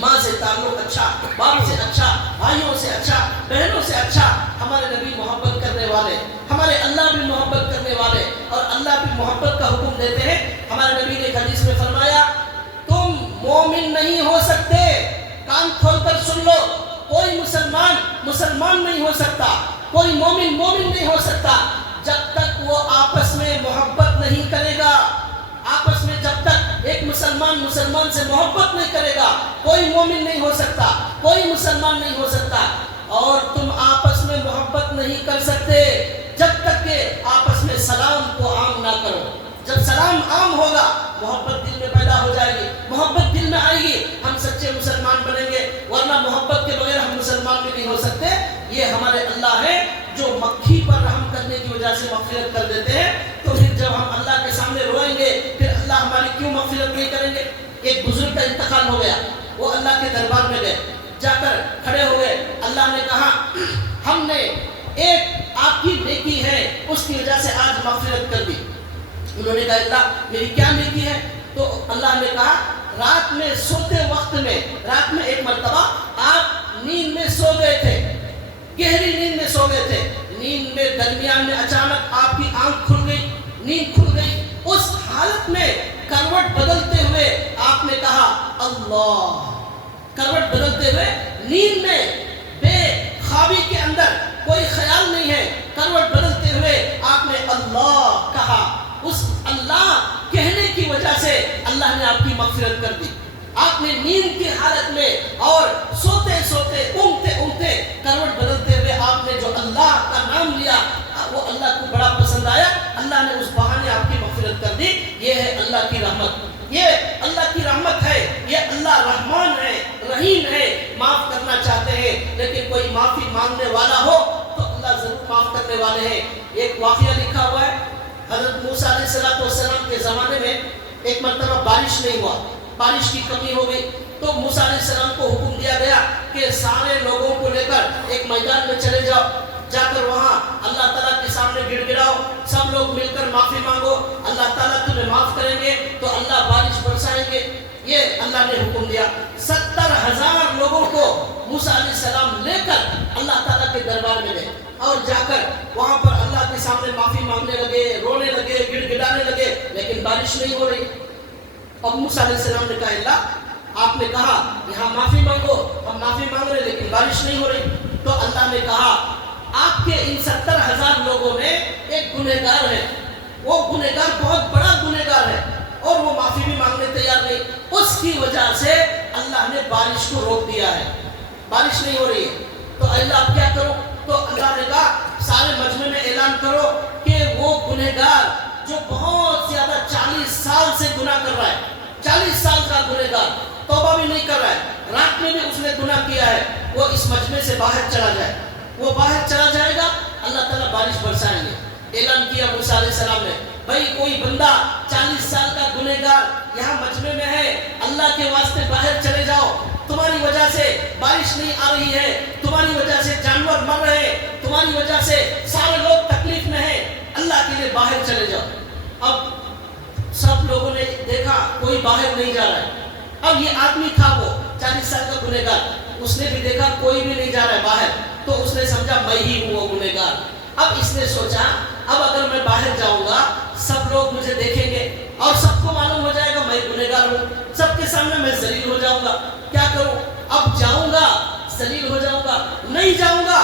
ماں سے تعلق اچھا, باپ سے اچھا, بھائیوں سے اچھا, بہنوں سے اچھا. ہمارے نبی محبت کرنے والے, ہمارے اللہ بھی محبت کرنے والے, اور اللہ بھی محبت کا حکم دیتے ہیں. ہمارے نبی نے حدیث میں فرمایا تم مومن نہیں ہو سکتے, کان کھول کر سن لو, کوئی مسلمان نہیں ہو سکتا, کوئی مومن نہیں ہو سکتا جب تک وہ آپس میں محبت نہیں کرے گا. آپس میں جب تک ایک مسلمان سے محبت نہیں کرے گا, کوئی مومن نہیں ہو سکتا, کوئی مسلمان نہیں ہو سکتا. اور تم آپس میں محبت نہیں کر سکتے جب تک کہ آپس میں سلام کو عام نہ کرو. جب سلام عام ہوگا محبت دل میں پیدا ہو جائے گی, محبت دل میں آئے گی, ہم سچے مسلمان بنیں گے, ورنہ محبت کے بغیر ہم مسلمان بھی نہیں ہو سکتے. یہ ہمارے اللہ ہے جو مکھی پر رحم کرنے کی وجہ سے مغفرت کر دیتے ہیں. تو پھر جب ہم اللہ کے سامنے روئیں گے پھر اللہ ہماری کیوں مغفرت نہیں کریں گے؟ ایک بزرگ کا انتقال ہو گیا, وہ اللہ کے دربار میں گئے, جا کر کھڑے ہوئے. اللہ نے کہا ہم نے ایک آپ کی نیکی ہے اس کی وجہ سے آج مغفرت کر دی. انہوں نے کہا اللہ میری کیا نیکی ہے؟ تو اللہ نے کہا رات میں سوتے وقت میں, رات میں ایک مرتبہ آپ نیند میں سو گئے تھے, گہری نیند میں سو گئے تھے, نیند میں درمیان میں اچانک آپ کی آنکھ کھل گئی, نیند کھل گئی. اس حالت میں کروٹ بدلتے ہوئے آپ نے کہا اللہ, کروٹ بدلتے ہوئے نیند میں, بے خوابی کے اندر کوئی خیال نہیں ہے, کروٹ بدلتے ہوئے آپ نے آپ نے نیند کی حالت میں اور سوتے سوتے اونگتے اونگتے کروٹ بدلتے ہوئے آپ نے جو اللہ کا نام لیا وہ اللہ کو بڑا پسند آیا، اللہ نے اس بہانے آپ کی مغفرت کر دی۔ یہ ہے اللہ کی رحمت، یہ اللہ کی رحمت ہے، یہ اللہ رحمان ہے، رحیم ہے، معاف کرنا چاہتے ہیں، لیکن کوئی معافی مانگنے والا ہو تو اللہ ضرور معاف کرنے والے ہیں۔ ایک واقعہ لکھا ہوا ہے، حضرت موسیٰ علیہ السلام کے زمانے میں ایک مرتبہ بارش نہیں ہوا، بارش کی کمی ہو گئی، تو موسیٰ علیہ السلام کو حکم دیا گیا کہ سارے لوگوں کو لے کر ایک میدان میں چلے جاؤ، جا کر وہاں اللہ تعالیٰ کے سامنے گڑ گڑاؤ، سب لوگ مل کر معافی مانگو، اللہ تعالیٰ تمہیں معاف کریں گے تو اللہ بارش برسائیں گے۔ یہ اللہ نے حکم دیا۔ 70,000 لوگوں کو موسیٰ علیہ السلام لے کر اللہ تعالیٰ کے دربار میں گئے اور جا کر وہاں پر اللہ کے سامنے معافی مانگنے لگے، رونے لگے، گڑ گڑانے لگے، لیکن بارش نہیں ہو رہی۔ اب موسیٰ علیہ السلام نے کہا اللہ آپ نے کہا یہاں معافی مانگو، ہم معافی مانگ رہے لیکن بارش نہیں ہو رہی۔ تو اللہ نے کہا آپ کے ان 70,000 لوگوں میں ایک گنہگار ہے، وہ گنہگار بہت بڑا گنہگار ہے اور وہ معافی بھی مانگنے تیار نہیں، اس کی وجہ سے اللہ نے بارش کو روک دیا ہے، بارش نہیں ہو رہی ہے۔ تو اللہ آپ کیا کرو؟ تو اللہ نے کہا سارے مجمع میں اعلان کرو کہ وہ گنہگار جو بہت زیادہ 40 سال سے گناہ کر رہا ہے، 40 سال کا گنہگار توبہ بھی نہیں کر رہا ہے، رات میں بھی اس نے گناہ کیا ہے، وہ اس مجمع سے باہر چلا جائے، وہ باہر چلا جائے گا، اللہ تعالیٰ بارش برسائیں گے۔ اعلان کیا موسیٰ علیہ السلام نے، بھائی کوئی بندہ 40 سال کا گنہگار یہاں مجمع میں ہے، اللہ کے واسطے باہر چلے جاؤ، تمہاری وجہ سے بارش نہیں آ رہی ہے، تمہاری وجہ سے جانور مر رہے ہیں، تمہاری وجہ سے سارے لوگ تکلیف میں ہیں، اللہ کے لیے باہر چلے جاؤ۔ اب سب لوگوں نے دیکھا کوئی باہر نہیں جا رہا ہے۔ اب یہ آدمی تھا وہ 40 سال کا گنہگار، اس نے بھی دیکھا کوئی بھی نہیں جا رہا ہے باہر، تو اس نے سمجھا میں ہی ہوں وہ گنہگار۔ اب اس نے سوچا اب اگر میں باہر جاؤں گا سب لوگ مجھے دیکھیں گے اور سب کو معلوم ہو جائے گا میں گنہگار ہوں، سب کے سامنے میں ذلیل ہو جاؤں گا، کیا کروں؟ اب جاؤں گا ذلیل ہو جاؤں گا، نہیں جاؤں گا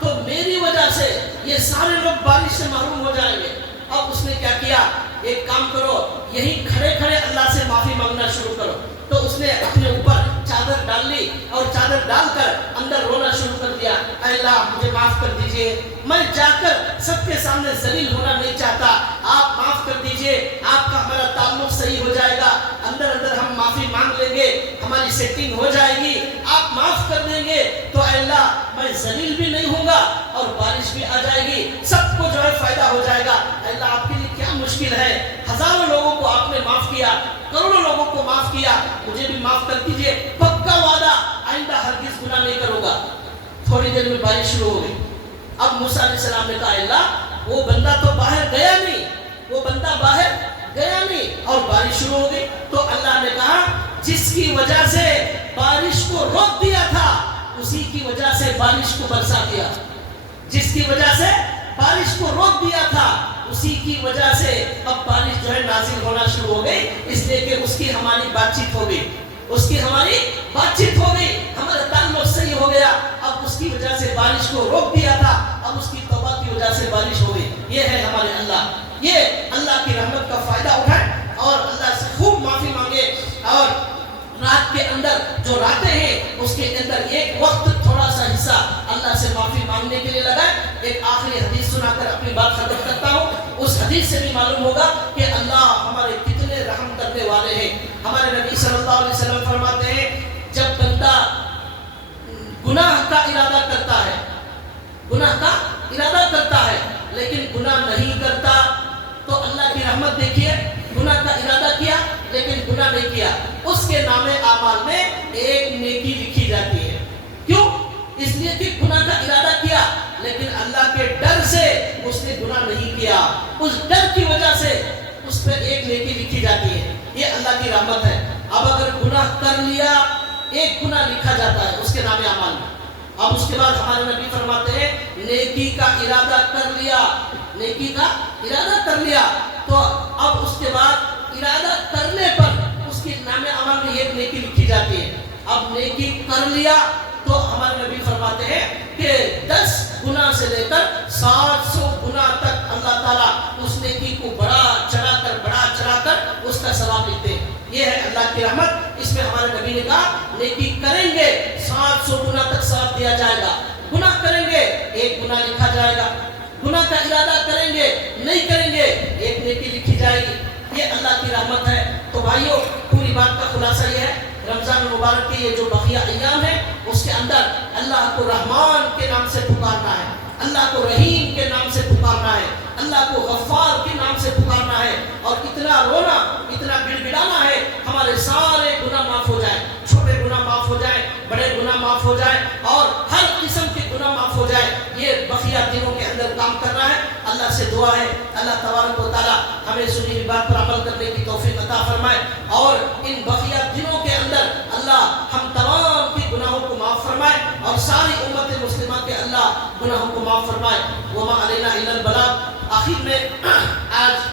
تو میری وجہ سے یہ سارے لوگ بارش سے محروم ہو جائیں گے۔ اب اس نے کیا کیا؟ ایک کام کرو، یہی کھڑے کھڑے اللہ سے معافی مانگنا شروع کرو۔ تو اس نے اپنے اوپر چادر ڈال لی اور چادر ڈال کر اندر رونا شروع کر دیا، اے اللہ مجھے معاف کر دیجئے، میں جا کر سب کے سامنے ذلیل ہونا نہیں چاہتا، آپ معاف کر دیجئے، آپ کا ہمارا تعلق صحیح ہو جائے گا، اندر اندر ہم معافی مانگ لیں گے، ہماری سیٹنگ ہو جائے گی، آپ معاف کر دیں گے تو اے اللہ میں ذلیل بھی نہیں ہوں گا اور بارش بھی آ جائے گی، سب کو جو ہے فائدہ ہو جائے گا۔ اے اللہ آپ کے لیے کیا مشکل ہے، ہزاروں لوگوں کو آپ نے معاف کیا، کروڑوں لوگوں کو معاف کیا، مجھے بھی معاف کر دیجئے، پکا وعدہ آئندہ ہرگز گناہ نہیں کروں گا۔ تھوڑی دیر میں بارش شروع ہو گئی۔ اب موسیٰ علیہ السلام نے کہا اللہ وہ بندہ تو باہر گیا نہیں، وہ بندہ باہر گیا نہیں اور بارش شروع ہو گئی۔ تو اللہ نے کہا جس کی وجہ سے بارش کو روک دیا تھا اسی کی وجہ سے بارش کو برسا دیا، جس کی وجہ سے بارش کو روک دیا تھا اسی کی وجہ سے اب بارش جو ہے نازل ہونا شروع ہو گئی، اس لیے کہ اس کی ہماری بات چیت ہو گئی، اس کی ہماری بات چیت ہو گئی، ہمارا تعلق صحیح ہو گیا، اب اس کی وجہ سے بارش کو روک دیا تھا، اب اس کی توبہ کی وجہ سے بارش ہو گئی۔ یہ ہے ہمارے اللہ، یہ اللہ کی رحمت کا فائدہ اٹھائیں اور اللہ سے خوب معافی مانگے، اور رات کے اندر جو راتیں ہیں اس کے اندر ایک وقت تھوڑا سا حصہ اللہ سے معافی مانگنے کے لیے لگائیں۔ ایک آخری حدیث سنا کر اپنی بات ختم کرتا ہوں۔ اس حدیث سے بھی معلوم ہوگا کہ اللہ ہمارے کتنے رحم کرنے والے ہیں۔ ہمارے نبی صلی اللہ علیہ وسلم فرماتے ہیں جب بندہ گناہ کا ارادہ کرتا ہے، گناہ کا ارادہ کرتا ہے لیکن گناہ نہیں کرتا تو اللہ کی رحمت دیکھیے، گناہ کا ارادہ کیا لیکن گناہ نہیں کیا، اس کے نام اعمال میں ایک نیکی لکھی جاتی ہے۔ کیوں؟ اس لیے کہ گناہ کا ارادہ کیا لیکن اللہ کے ڈر سے اس نے گناہ نہیں کیا، اس ڈر کی وجہ سے اس پر ایک نیکی لکھی جاتی ہے۔ یہ اللہ کی رحمت ہے۔ اب اگر گناہ کر لیا ایک گناہ لکھا جاتا ہے اس کے نام اعمال میں۔ اب اس کے بعد ہمارے نبی فرماتے ہیں نیکی کا ارادہ کر لیا، نیکی کا ارادہ کر لیا تو اب اس کے بعد ارادہ کرنے پر اس کے نام عمل میں ایک نیکی لکھی جاتی ہے۔ اب نیکی کر لیا تو ہمارے نبی فرماتے ہیں کہ 10 گناہ سے لے کر 700 گناہ تک اللہ تعالیٰ اس نیکی کو بڑا چڑھا کر اس کا ثواب دیتے ہیں۔ یہ ہے اللہ کی رحمت۔ اس میں ہمارے نبی نے کہا نیکی کریں گے 700 گنا تک ثواب دیا جائے گا، گناہ کریں گے 1 گناہ لکھا جائے گا، گناہ کا ارادہ کریں گے نہیں کریں گے 1 نیکی لکھی جائے گی۔ یہ اللہ کی رحمت ہے۔ تو بھائیوں پوری بات کا خلاصہ یہ ہے، رمضان المبارک کے یہ جو بقیہ ایام ہے اس کے اندر اللہ کو رحمان کے نام سے پکارنا ہے، اللہ کو رحیم کے نام سے پکارنا ہے، اللہ کو غفار کے نام سے پکارنا ہے، اور اتنا رونا اتنا گڑگڑانا ہے ہمارے سارے گناہ معاف ہو جائیں، چھوٹے گناہ معاف ہو جائیں، بڑے گناہ معاف ہو جائیں، اور ہر قسم کے گناہ معاف ہو جائیں۔ یہ بقیہ دنوں کے اندر کام کرنا ہے۔ اللہ سے دعا ہے اللہ تبارک و تعالی ہمیں سنی ہوئی بات پر عمل کرنے کی توفیق عطا فرمائے، اور ان بقیہ دنوں کے اندر اللہ ہم تمام کے گناہوں کو معاف فرمائے، اور ساری امت مسلمہ کے اللہ گناہوں کو معاف فرمائے۔ وما علینا الا البلاغ۔ آخر میں آج